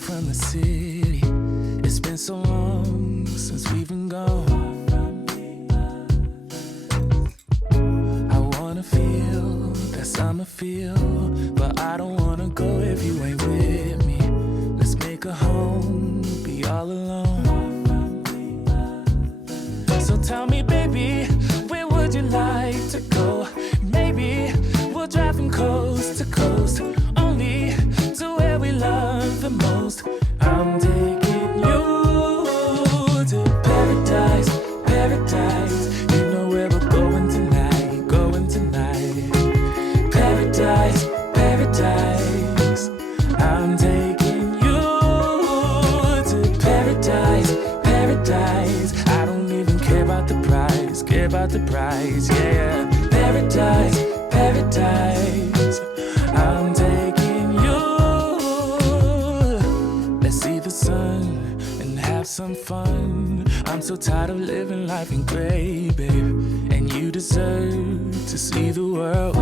from the city. It's been so long since we've been gone. I wanna feel that summer feel, but I don't wanna go if you ain't with me. Let's make a home, be all alone. So tell me, baby, where would you like to go? Maybe we'll drive from coast to coast, only to where we love the most. I'm taking you to paradise, paradise. You know where we're going tonight, going tonight. Paradise, paradise. I'm taking you to paradise, paradise. I don't even care about the price, care about the price, yeah. Paradise, paradise. I'm taking you. Let's see the sun and have some fun. I'm so tired of living life in gray, babe. And you deserve to see the world.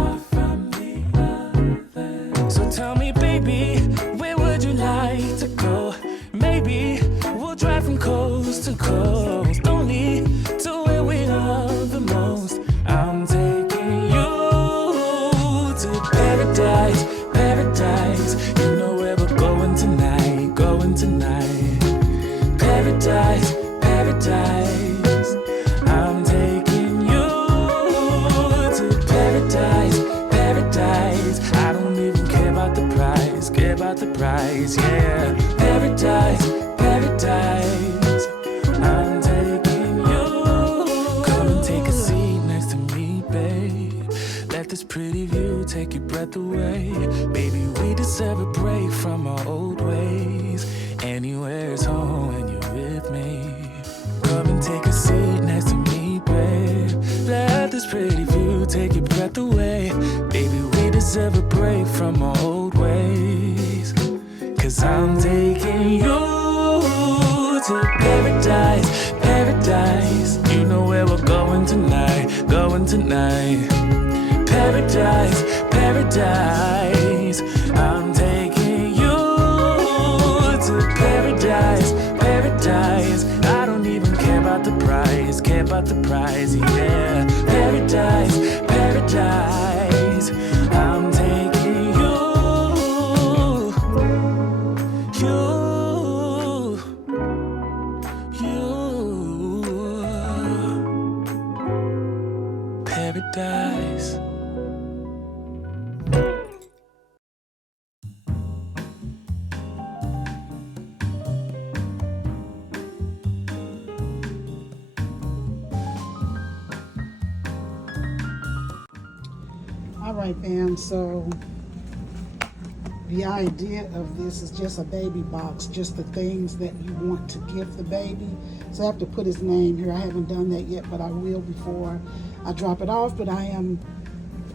So tell me, baby, where would you like to go? Maybe we'll drive from coast to coast, only to where we love the most. I'm taking you to paradise, paradise. You know where we're going tonight, going tonight. Paradise, paradise. I'm taking you to paradise, paradise. I don't even care about the price, care about the price, yeah. Paradise, paradise. I'm taking you. Come and take a seat next to me, babe. Let this pretty view take your breath away. Baby, we deserve a break from our old ways. Anywhere's home when you're with me. Come and take a seat next to me, babe. Let this pretty view take your breath away. Baby, we deserve a break from our old ways. Cause I'm taking you to paradise, paradise. You know where we're going tonight, going tonight. Paradise, paradise. I'm taking you to paradise, paradise. I don't even care about the price, care about the price, yeah. Paradise, paradise. I'm taking you, paradise. All right, fam, so the idea of this is just a baby box, just the things that you want to give the baby. So I have to put his name here. I haven't done that yet, but I will before I drop it off. But I am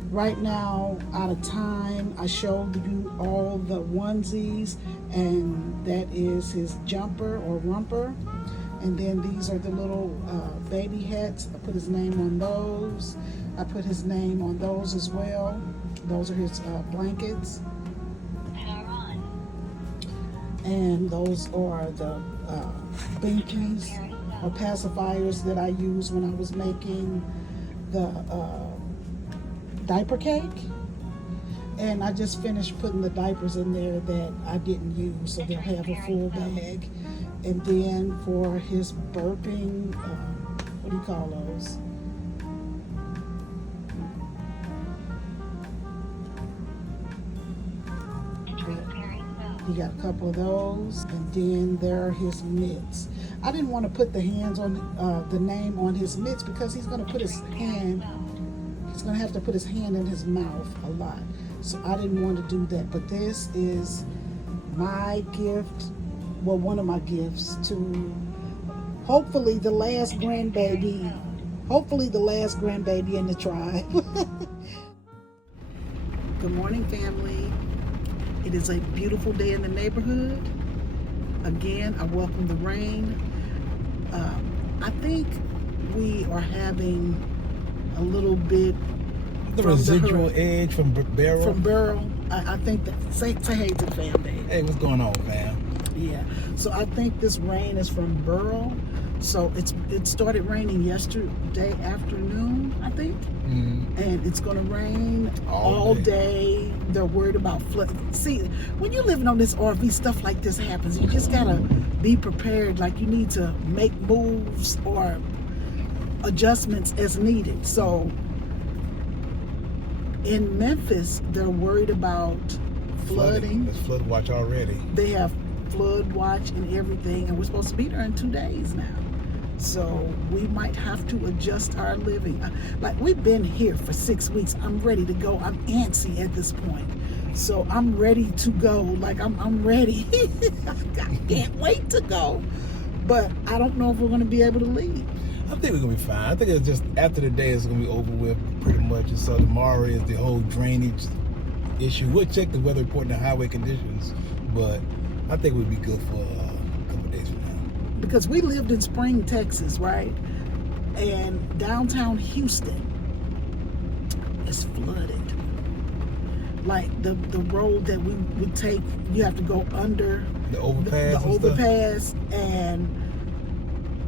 right now out of time. I showed you all the onesies, and that is his jumper or romper. And then these are the little baby hats. I put his name on those. I put his name on those as well. Those are his blankets. And those are the binkies or pacifiers that I used when I was making the diaper cake. And I just finished putting the diapers in there that I didn't use, so they'll have a full bag. And then for his burping, what do you call those? He got a couple of those, and then there are his mitts. I didn't want to put the hands on the name on his mitts because he's going to put his hand. He's going to have to put his hand in his mouth a lot, so I didn't want to do that. But this is my gift. Well, one of my gifts to hopefully the last grandbaby. Hopefully the last grandbaby in the tribe. Good morning, family. It is a beautiful day in the neighborhood. Again, I welcome the rain. I think we are having a little bit the residual edge from Beryl. From Beryl. I think that. Say hey to the fam, Dave. Hey, what's going on, fam? Yeah. So I think this rain is from Burl. So it started raining yesterday afternoon, I think. Mm-hmm. And it's going to rain All day. They're worried about flood. See, when you're living on this RV, stuff like this happens. You just got to be prepared. Like, you need to make moves or adjustments as needed. So in Memphis, they're worried about flooding. There's flood watch already. They have flood watch and everything, and we're supposed to be there in 2 days now. So we might have to adjust our living. Like, we've been here for 6 weeks. I'm ready to go. I'm antsy at this point. So I'm ready to go. Like, I'm ready. I can't wait to go. But I don't know if we're going to be able to leave. I think we're going to be fine. I think it's just after the day it's going to be over with pretty much. And so tomorrow is the whole drainage issue. We'll check the weather report and the highway conditions. But I think we'll be good for a couple of days from now. Because we lived in Spring, Texas, right? And downtown Houston is flooded. Like the road that we would take, you have to go under The overpass. the overpass, and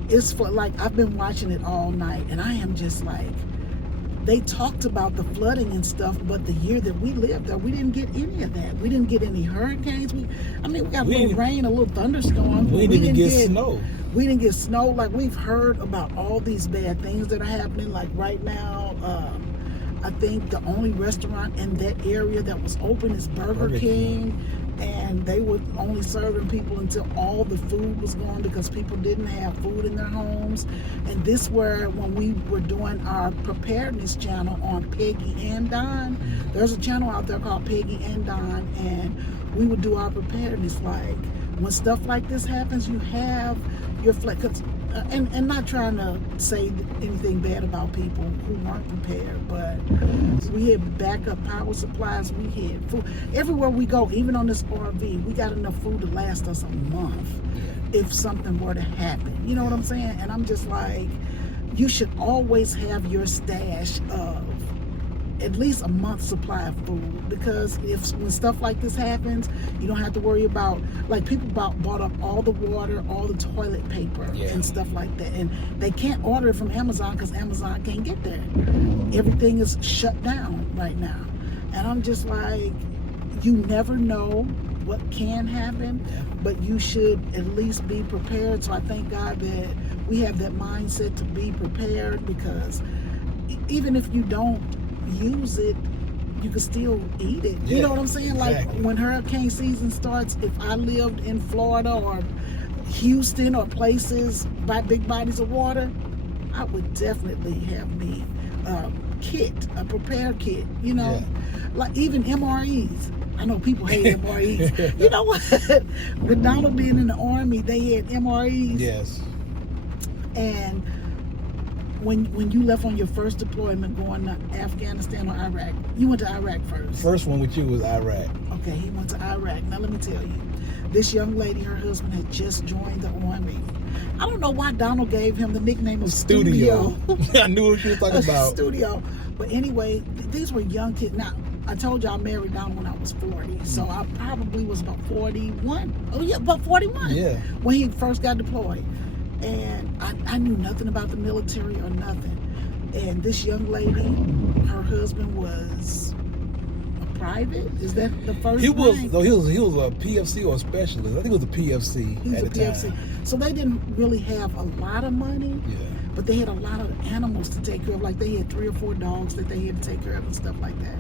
it's like, I've been watching it all night, and I am just like, they talked about the flooding and stuff, but the year that we lived there, we didn't get any of that. We didn't get any hurricanes. We got a little rain, a little thunderstorm. We didn't even get snow. We didn't get snow. Like, we've heard about all these bad things that are happening. Like right now, I think the only restaurant in that area that was open is Burger King. And they were only serving people until all the food was gone because people didn't have food in their homes. And this where, when we were doing our preparedness channel on Peggy and Don, there's a channel out there called Peggy and Don, and we would do our preparedness. Like, when stuff like this happens, you have your and not trying to say anything bad about people who weren't prepared, but we had backup power supplies, we had food. Everywhere we go, even on this RV, we got enough food to last us a month if something were to happen. You know what I'm saying? And I'm just like, you should always have your stash of at least a month's supply of food, because when stuff like this happens, you don't have to worry about, like, people bought up all the water, all the toilet paper and stuff like that, and they can't order it from Amazon because Amazon can't get there. Everything is shut down right now, and I'm just like, you never know what can happen, but you should at least be prepared. So I thank God that we have that mindset to be prepared, because even if you don't use it, you can still eat it. You know what I'm saying? Exactly. Like, when hurricane season starts, if I lived in Florida or Houston or places by big bodies of water, I would definitely have me a prepared kit, like even MREs. I know people hate MREs. You know what? With Donald being in the Army, they had MREs. Yes. And when you left on your first deployment going to Afghanistan or Iraq, you went to Iraq first. First one with you was Iraq. Okay, he went to Iraq. Now let me tell you, this young lady, her husband had just joined the Army. I don't know why Donald gave him the nickname of Studio. I knew what you were talking about. Studio. But anyway, these were young kids. Now, I told you I married Donald when I was 40, so I probably was about 41. Oh yeah, about 41. Yeah. When he first got deployed. And I knew nothing about the military or nothing. And this young lady, her husband was a private. Is that the first rank? No, he was a PFC or a specialist. I think it was a PFC. He was a PFC. Time. So they didn't really have a lot of money. Yeah. But they had a lot of animals to take care of. Like, they had 3 or 4 dogs that they had to take care of and stuff like that.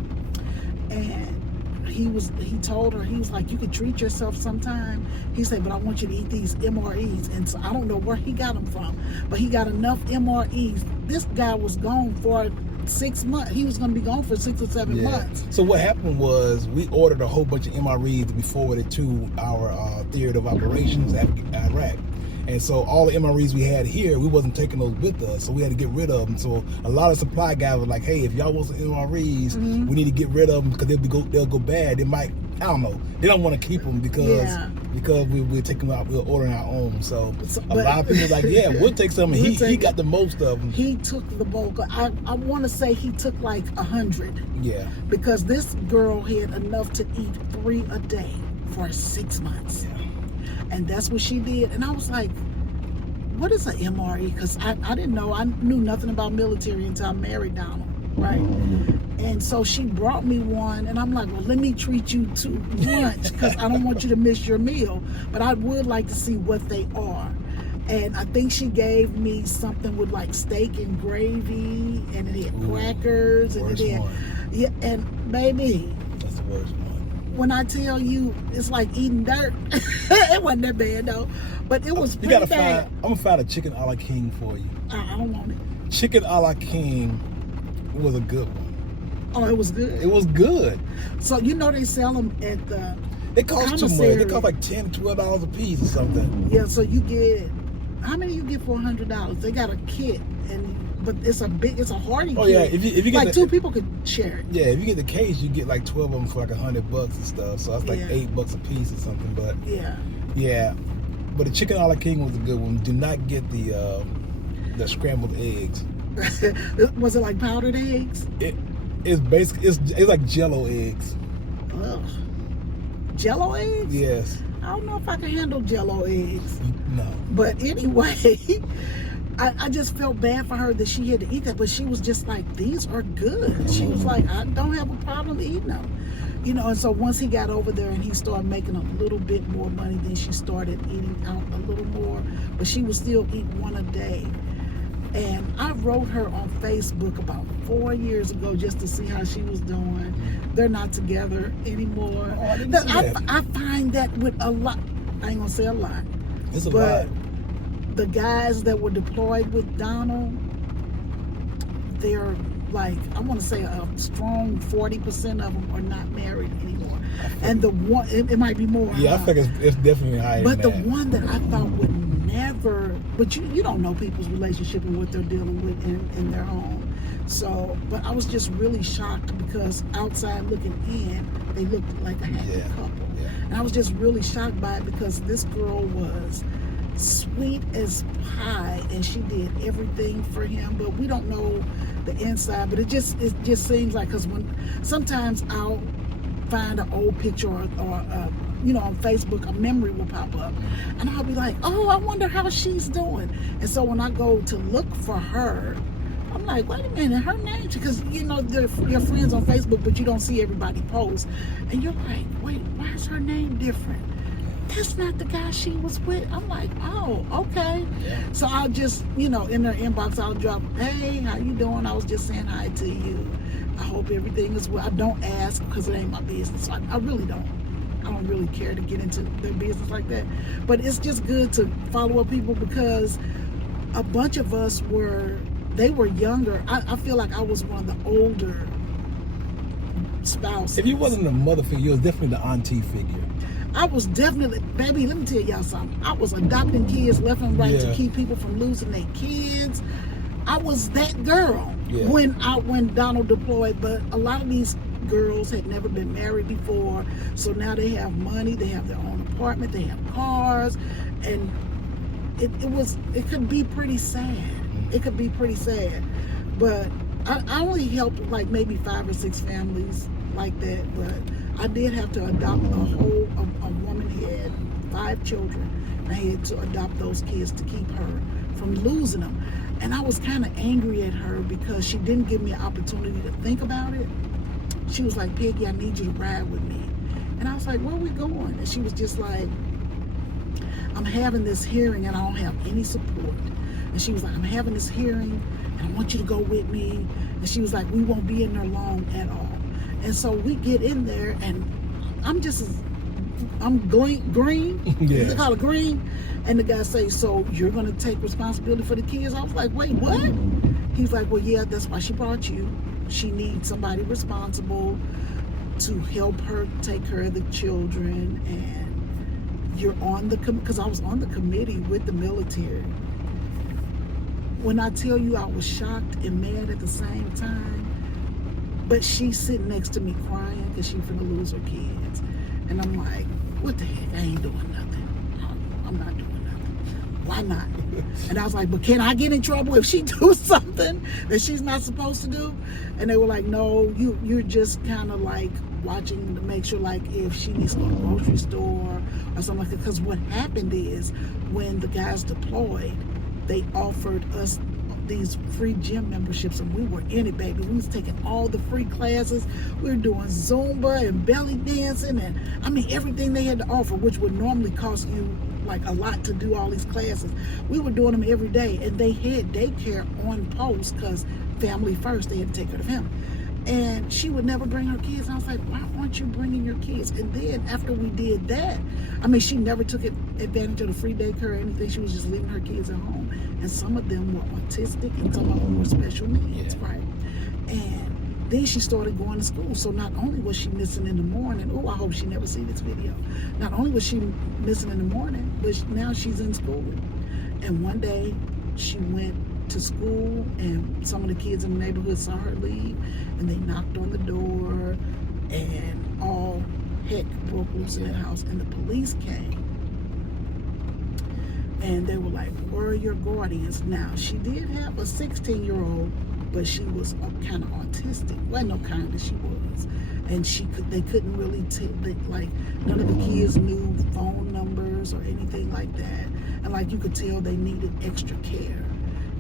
And he told her, he was like, you could treat yourself sometime. He said, but I want you to eat these MREs. And so I don't know where he got them from, but he got enough MREs. This guy was gone for 6 months. He was going to be gone for 6 or 7 months. So what happened was, we ordered a whole bunch of MREs to be forwarded to our theater of operations at Iraq. And so all the MREs we had here, we wasn't taking those with us, so we had to get rid of them. So a lot of supply guys were like, hey, if y'all want some MREs, we need to get rid of them because they'll go bad. They might, I don't know, they don't want to keep them because we're taking them out, we're ordering our own. So a lot of people were like, yeah, we'll take some. He got the most of them. He took the bulk. I want to say he took like 100. Yeah. Because this girl had enough to eat 3 a day for 6 months. Yeah. And that's what she did. And I was like, what is an MRE? Because I didn't know. I knew nothing about military until I married Donald, right? And so she brought me one, and I'm like, well, let me treat you to lunch because I don't want you to miss your meal. But I would like to see what they are. And I think she gave me something with like steak and gravy, and it had crackers, and it had, yeah, and baby, That's the worst one. when I tell you, it's like eating dirt. It wasn't that bad though, but it was You pretty gotta bad. find. I'm gonna find a chicken a la king for you. I don't want it. Chicken a la king was a good one. Oh, it was good. It was good. So you know they sell them at the It costs too much. commissary. It costs like $10 to $12 a piece or something. Yeah, so you get, how many you get for $100? They got a kit, but it's a hearty Oh kit. yeah, if you get like the, two people could share it. yeah, if you get the case, you get like 12 of them for like $100 and stuff. So that's like Yeah. $8 a piece or something. But Yeah. yeah, but the chicken a la king was a good one. Do not get the scrambled eggs. Was it like powdered eggs? It's basically it's like Jello eggs. Ugh. Jello eggs? Yes. I don't know if I can handle Jello eggs. No. But anyway, I just felt bad for her that she had to eat that, but she was just like, these are good. She was like, I don't have a problem eating them. You know, and so once he got over there and he started making a little bit more money, then she started eating out a little more, but she would still eat one a day. And I wrote her on Facebook about 4 years ago just to see how she was doing. They're not together anymore. Oh, I didn't see that. I find that with a lot, I ain't gonna say a lot, It's a but lot. the guys that were deployed with Donald, they're like, I want to say a strong 40% of them are not married anymore. And the one, it might be more. Yeah, I think it's definitely higher But the than that. one that I thought would never, but you don't know people's relationship and what they're dealing with in their home. So, but I was just really shocked because outside looking in, they looked like a happy couple. Yeah. And I was just really shocked by it because this girl was sweet as pie and she did everything for him, but we don't know the inside. But it just seems like, because when sometimes I'll find an old picture or you know, on Facebook, a memory will pop up and I'll be like, oh, I wonder how she's doing. And so when I go to look for her, I'm like, wait a minute, her name, because you know they're your friends on Facebook, but you don't see everybody post, and you're like, wait, why is her name different? That's not the guy she was with. I'm like, oh, okay. Yeah. So I'll just, you know, in their inbox, I'll drop, hey, how you doing? I was just saying hi to you. I hope everything is well. I don't ask because it ain't my business. So I really don't. I don't really care to get into their business like that. But it's just good to follow up people because a bunch of us they were younger. I feel like I was one of the older spouses. If you wasn't the mother figure, you was definitely the auntie figure. I was definitely, baby, let me tell y'all something. I was adopting kids left and right to keep people from losing their kids. I was that girl when Donald deployed, but a lot of these girls had never been married before, so now they have money, they have their own apartment, they have cars, and it could be pretty sad. It could be pretty sad. But I only helped like maybe 5 or 6 families like that, but I did have to adopt a woman had 5 children, and I had to adopt those kids to keep her from losing them. And I was kind of angry at her because she didn't give me an opportunity to think about it. She was like, Peggy, I need you to ride with me. And I was like, where are we going? And she was just like, I'm having this hearing and I don't have any support. And she was like, I'm having this hearing and I want you to go with me. And she was like, we won't be in there long at all. And so we get in there and I'm green. Yeah. They call it green. And the guy says, so you're going to take responsibility for the kids? I was like, wait, what? He's like, well, yeah, that's why she brought you. She needs somebody responsible to help her take care of the children. And you're on because I was on the committee with the military. When I tell you I was shocked and mad at the same time, but she's sitting next to me crying because she's gonna lose her kids. And I'm like, what the heck? I ain't doing nothing. I'm not doing nothing. Why not? And I was like, but can I get in trouble if she do something that she's not supposed to do? And they were like, no, you're just kind of like watching to make sure, like, if she needs to go to the grocery store or something like that. Because what happened is, when the guys deployed, they offered us these free gym memberships, and we were in it, baby. We was taking all the free classes. We were doing Zumba and belly dancing, and I mean everything they had to offer, which would normally cost you like a lot to do all these classes. We were doing them every day, and they had daycare on post because family first. They had to take care of him, and she would never bring her kids. And I was like, why aren't you bringing your kids? And then after we did that, I mean, she never took advantage of the free daycare or anything. She was just leaving her kids at home, and some of them were autistic and some of them were special needs, right? And then she started going to school. So not only was she missing in the morning, oh, I hope she never see this video. Not only was she missing in the morning, but now she's in school. And one day she went to school, and some of the kids in the neighborhood saw her leave, and they knocked on the door, and all heck broke loose in that house, and the police came. And they were like, where are your guardians? Now, she did have a 16-year-old, but she was kind of autistic. Well, no kind of, she was. And they couldn't really like, none of the kids knew phone numbers or anything like that. And like, you could tell they needed extra care.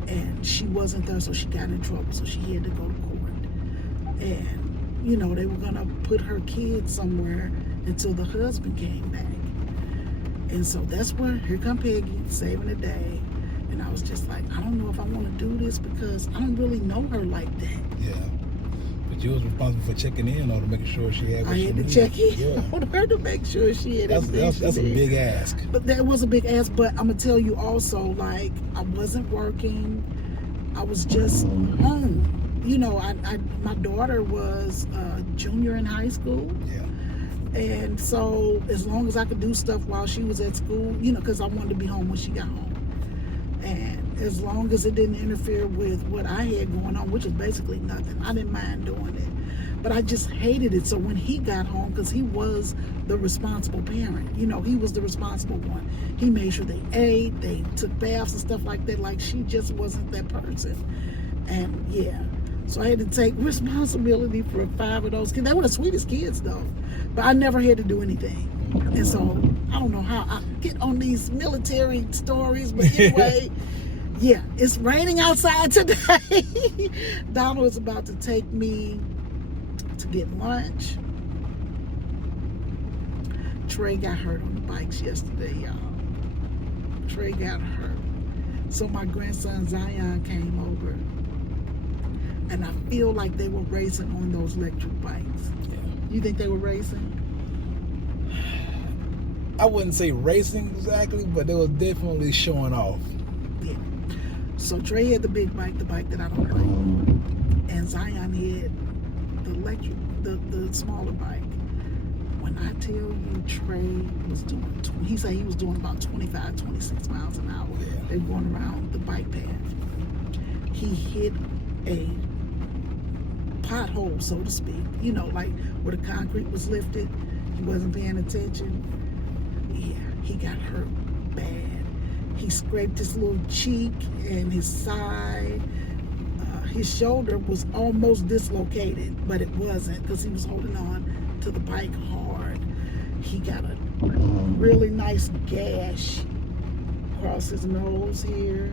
And she wasn't there, so she got in trouble, so she had to go to court. And, you know, they were gonna put her kids somewhere until the husband came back. And so that's where, here come Peggy, saving the day. And I was just like, I don't know if I want to do this because I don't really know her like that. Yeah. But you was responsible for checking in on her, making sure she had what I she had to needed. check in Yeah. on her to make sure she had everything. That's a big ask. But that was a big ask. But I'm going to tell you also, like, I wasn't working. I was just home. You know, my daughter was a junior in high school. Yeah. And so as long as I could do stuff while she was at school, you know, because I wanted to be home when she got home. And as long as it didn't interfere with what I had going on, which was basically nothing, I didn't mind doing it. But I just hated it. So when he got home, because he was the responsible parent, you know, he was the responsible one. He made sure they ate, they took baths and stuff like that. Like, she just wasn't that person. And yeah, so I had to take responsibility for 5 of those kids. They were the sweetest kids though, but I never had to do anything. And so I don't know how I get on these military stories, but anyway, yeah, it's raining outside today. Donald is about to take me to get lunch. Trey got hurt on the bikes yesterday, y'all. Trey got hurt. So my grandson Zion came over, and I feel like they were racing on those electric bikes. Yeah. You think they were racing? I wouldn't say racing exactly, but they was definitely showing off. Yeah. So Trey had the big bike, the bike that I don't like, and Zion had the electric, the smaller bike. When I tell you Trey was doing, he said he was doing about 25, 26 miles an hour. Yeah. They were going around the bike path. He hit a pothole, so to speak, you know, like where the concrete was lifted. He wasn't paying attention. Yeah, he got hurt bad. He scraped his little cheek and his side. His shoulder was almost dislocated, but it wasn't because he was holding on to the bike hard. He got a really nice gash across his nose here.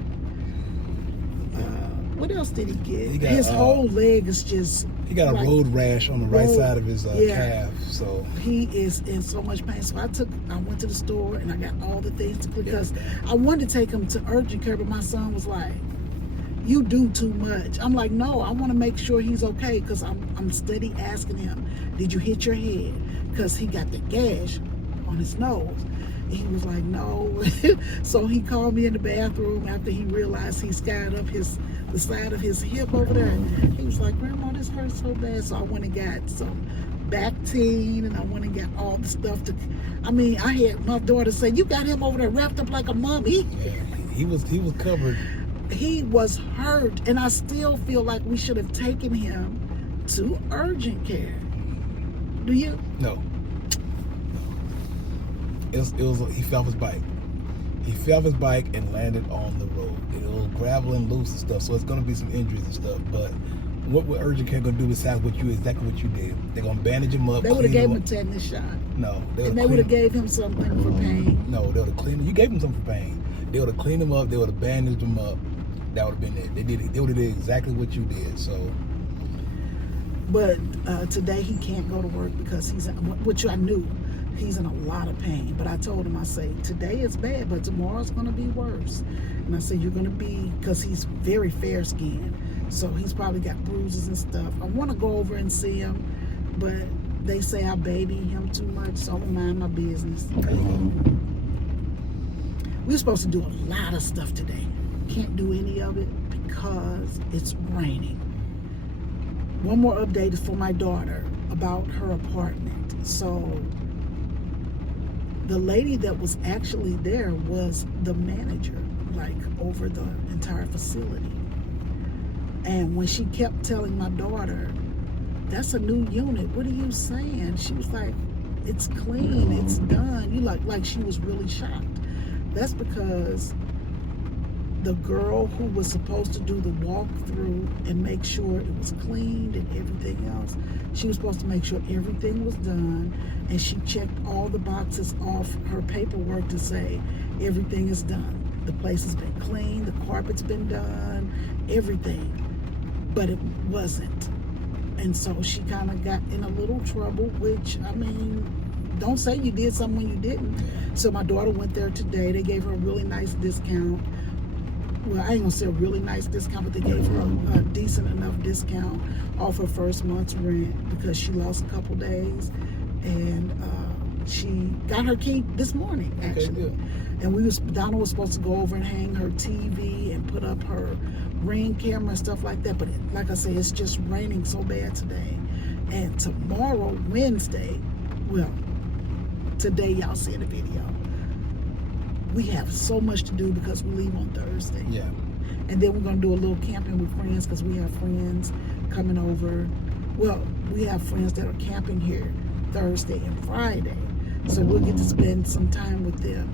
What else did he get? He got, his whole leg is just... He got a road rash on the right side of his yeah. calf. So he is in so much pain. So I went to the store and I got all the things to put, because I wanted to take him to urgent care, but my son was like, you do too much. I'm like, no, I want to make sure he's okay, because I'm steady asking him, did you hit your head? Because he got the gash on his nose. And he was like, no. So he called me in the bathroom after he realized he scarred up the side of his hip over there. He was like, Grandma, this hurts so bad. So I went and got some Bactine, and I went and got all the stuff I had my daughter say, you got him over there wrapped up like a mummy. yeah, he was covered. He was hurt, and I still feel like we should have taken him to urgent care. Do you? No. It was he fell off his bike. He fell off his bike and landed on the road. It was gravel and loose and stuff, so it's gonna be some injuries and stuff. But what urgent care gonna do besides exactly what you did? They're gonna bandage him up. They would have gave him a tetanus shot. No, and they would have gave him something for pain. No, they would have cleaned him. You gave him something for pain. They would have cleaned him up. They would have bandaged him up. That would have been it. They would have did exactly what you did. So. But today he can't go to work because which I knew, he's in a lot of pain. But I told him, I say, today is bad, but tomorrow's going to be worse. And I said, you're going to be, because he's very fair skinned, so he's probably got bruises and stuff. I want to go over and see him, but they say I baby him too much, so I don't mind my business. We're supposed to do a lot of stuff today. Can't do any of it because it's raining. One more update is for my daughter about her apartment. So the lady that was actually there was the manager, like over the entire facility. And when she kept telling my daughter, that's a new unit, what are you saying? She was like, it's clean, it's done. You like she was really shocked. That's because the girl who was supposed to do the walkthrough and make sure it was cleaned and everything else, she was supposed to make sure everything was done, and she checked all the boxes off her paperwork to say everything is done. The place has been cleaned, the carpet's been done, everything, but it wasn't. And so she kind of got in a little trouble, which, I mean, don't say you did something when you didn't. So my daughter went there today. They gave her a really nice discount. Well, I ain't gonna say a really nice discount, but they gave her a decent enough discount off her first month's rent because she lost a couple days, and she got her key this morning actually. Okay, and Donna was supposed to go over and hang her TV and put up her Ring camera and stuff like that. But like I say, it's just raining so bad today, and tomorrow, Wednesday, well, today y'all see the video. We have so much to do because we leave on Thursday. Yeah. And then we're going to do a little camping with friends because we have friends coming over. Well, we have friends that are camping here Thursday and Friday. So we'll get to spend some time with them.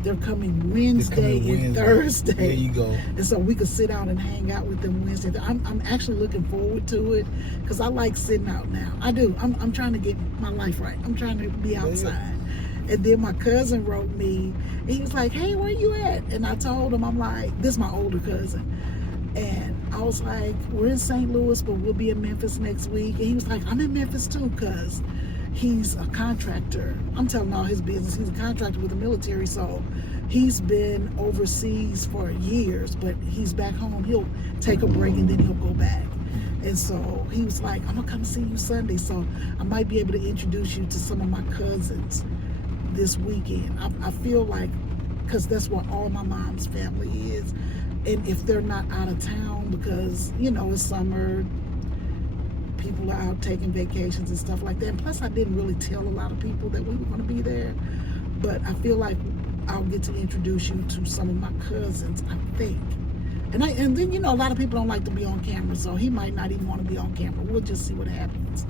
They're coming Wednesday and Thursday. There you go. And so we could sit out and hang out with them Wednesday. I'm actually looking forward to it because I like sitting out now. I do. I'm trying to get my life right. I'm trying to be outside. And then my cousin wrote me, and he was like, hey, where you at? And I told him, I'm like, this is my older cousin. And I was like, we're in St. Louis, but we'll be in Memphis next week. And he was like, I'm in Memphis too, because he's a contractor. I'm telling all his business. He's a contractor with the military, so he's been overseas for years, but he's back home. He'll take a break and then he'll go back. And so he was like, I'm gonna come see you Sunday, so I might be able to introduce you to some of my cousins this weekend. I feel like, because that's where all my mom's family is, and if they're not out of town, because you know it's summer, people are out taking vacations and stuff like that. And plus I didn't really tell a lot of people that we were going to be there, but I feel like I'll get to introduce you to some of my cousins, I think. And then, you know, a lot of people don't like to be on camera, so he might not even want to be on camera. We'll just see what happens.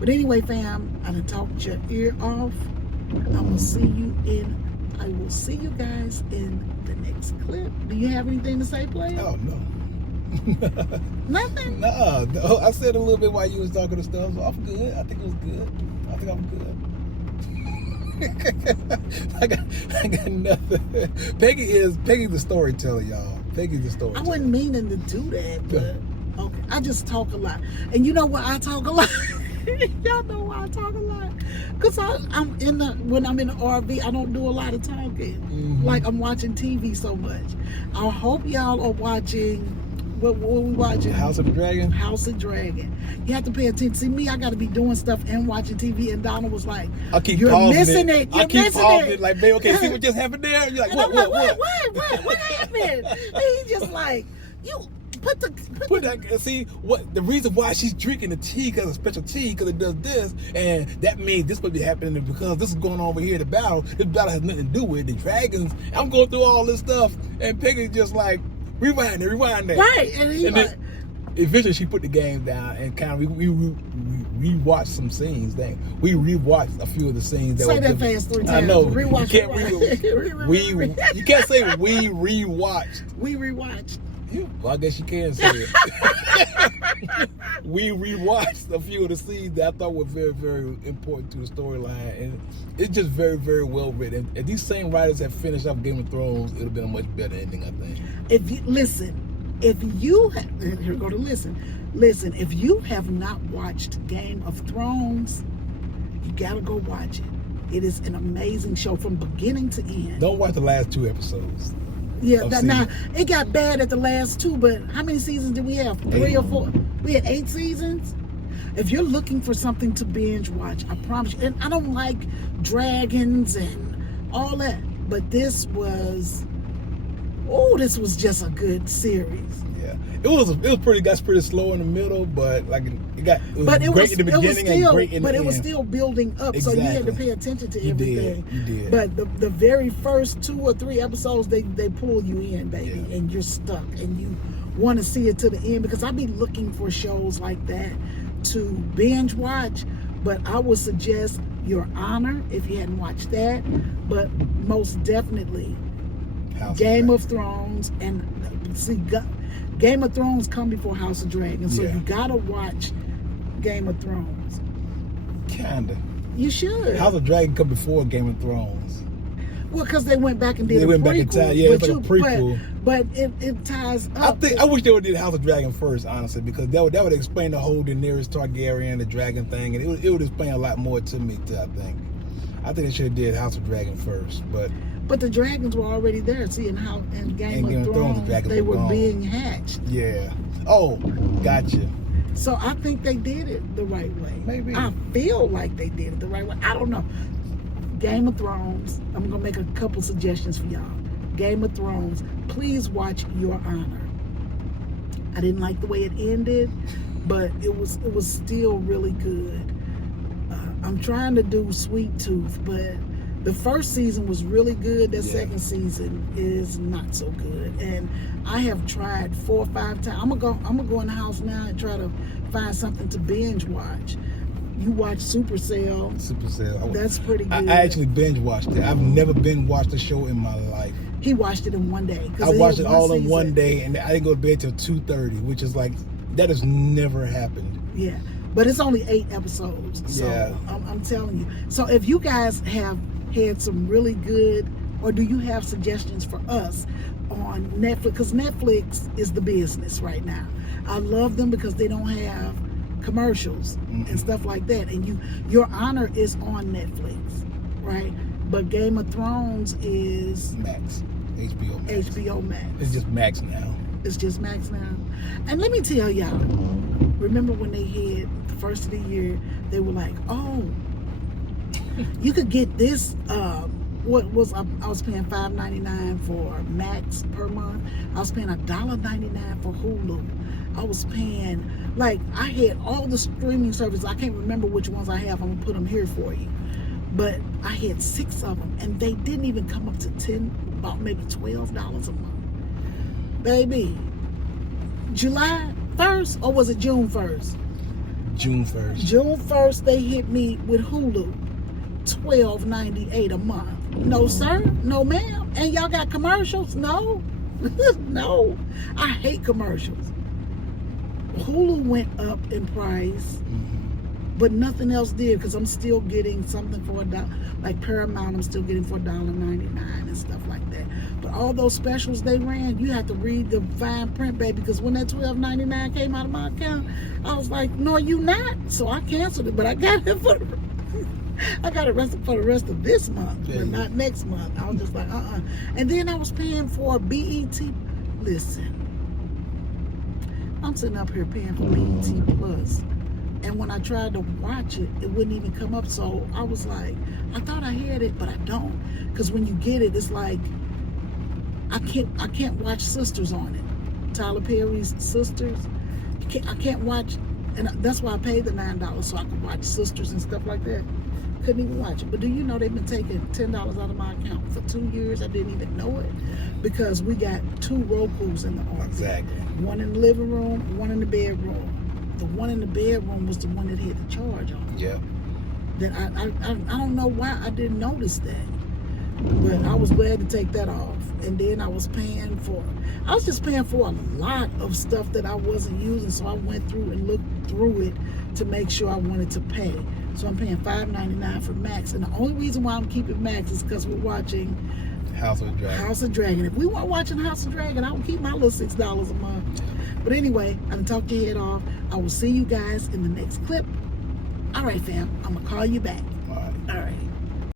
But anyway, fam, I done talked your ear off. I will see you guys in the next clip. Do you have anything to say, player? Oh, no. Nothing? No, I said a little bit while you was talking to stuff, so I'm good. I think it was good. I think I'm good. I got nothing. Peggy's the storyteller, y'all. Peggy's the storyteller. I wasn't meaning to do that, but okay. I just talk a lot. And you know what? I talk a lot. Y'all know why I talk a lot. Because when I'm in the RV, I don't do a lot of talking. Mm-hmm. Like I'm watching TV so much. I hope y'all are watching, what we watching? House of the Dragon? House of Dragon. You have to pay attention. See, me, I got to be doing stuff and watching TV. And Donna was like, you're missing it. You're missing it. Like, babe, okay, see what just happened there? And you're like, what happened? And he's just like, see what the reason why she's drinking the tea, because it's special tea, because it does this, and that means this would be happening because this is going on over here. The battle, this battle has nothing to do with the dragons. I'm going through all this stuff, and Peggy's just like rewind that. Right, and then eventually she put the game down and kind of we rewatched some scenes. We rewatched a few of the scenes. Say that fast 3 times. I know. Rewatch. You can't say we rewatched. We rewatched. Well, I guess you can say it. We rewatched a few of the scenes that I thought were very, very important to the storyline, and it's just very, very well written. If these same writers had finished off Game of Thrones, it would have been a much better ending, I think. If you listen, if you have, here go to listen. If you have not watched Game of Thrones, you gotta go watch it. It is an amazing show from beginning to end. Don't watch the last 2 episodes. Yeah, now it got bad at the last 2, but how many seasons did we have? 3 or 4? We had 8 seasons. If you're looking for something to binge watch, I promise you. And I don't like dragons and all that, but this was just a good series. Yeah, it was pretty. Got pretty slow in the middle, but like it was great in the beginning and great in the end. But it was still building up, so you had to pay attention to everything. You did. But the very first 2 or 3 episodes, they pull you in, baby, and you're stuck, and you want to see it to the end, because I be looking for shows like that to binge watch. But I would suggest Your Honor if you hadn't watched that, but most definitely Game of Thrones. And see, Game of Thrones come before House of Dragons, so you gotta watch Game of Thrones. Kinda. You should. House of Dragon come before Game of Thrones. Well, because they went back and did a prequel. Back in time. Yeah, it's like a prequel. But it ties up. I wish they would have did House of Dragon first, honestly, because that would explain the whole Daenerys Targaryen, the dragon thing, and it would explain a lot more to me too, I think they should have did House of Dragon first, but the dragons were already there. See, in Game of Thrones, they were being hatched. Yeah. Oh, gotcha. So I think they did it the right way. Maybe. I feel like they did it the right way. I don't know. Game of Thrones, I'm going to make a couple suggestions for y'all. Game of Thrones, please watch Your Honor. I didn't like the way it ended, but it was still really good. I'm trying to do Sweet Tooth, but the first season was really good. The second season is not so good. And I have tried 4 or 5 times. I'm gonna go in the house now and try to find something to binge watch. You watch Supercell. That's pretty good. I actually binge watched it. I've never binge watched a show in my life. He watched it in one day. I watched it all in one day, and I didn't go to bed till 2:30, which is like, that has never happened. Yeah, but it's only 8 episodes. So I'm telling you. So if you guys have had some really good, or do you have suggestions for us on Netflix? Because Netflix is the business right now. I love them because they don't have commercials and stuff like that. And Your Honor is on Netflix, right? But Game of Thrones is Max. HBO Max. It's just Max now. And let me tell y'all, remember when they had the first of the year, they were like, oh, you could get this, I was paying $5.99 for Max per month. I was paying $1.99 for Hulu. I was paying, I had all the streaming services. I can't remember which ones I have. I'm gonna put them here for you. But I had 6 of them, and they didn't even come up to about maybe $12 a month. Baby, July 1st, or was it June 1st? June 1st. June 1st, they hit me with Hulu, $12.98 a month. No, sir. No, ma'am. And y'all got commercials? No. No. I hate commercials. Hulu went up in price, but nothing else did, because I'm still getting something for $1. Like Paramount, I'm still getting for $1.99 and stuff like that. But all those specials they ran, you have to read the fine print, baby, because when that $12.99 came out of my account, I was like, no, you not. So I canceled it, but I got it for the rest of this month, but not next month. I was just like, And then I was paying for BET. Listen, I'm sitting up here paying for BET Plus. And when I tried to watch it, it wouldn't even come up. So I was like, I thought I had it, but I don't. Because when you get it, it's like, I can't watch Sisters on it. Tyler Perry's Sisters. I can't watch, and that's why I paid the $9 so I could watch Sisters and stuff like that. Couldn't even watch it. But do you know they've been taking $10 out of my account for 2 years? I didn't even know it, because we got 2 Rokus in the office. Exactly. One in the living room, one in the bedroom. The one in the bedroom was the one that had the charge on. Yeah. That I don't know why I didn't notice that. But I was glad to take that off. And then I was just paying for a lot of stuff that I wasn't using. So I went through and looked through it to make sure I wanted to pay. So I'm paying $5.99 for Max. And the only reason why I'm keeping Max is because we're watching House of Dragon. House of Dragon. If we weren't watching House of Dragon, I would keep my little $6 a month. But anyway, I done talked your head off. I will see you guys in the next clip. All right, fam, I'm going to call you back.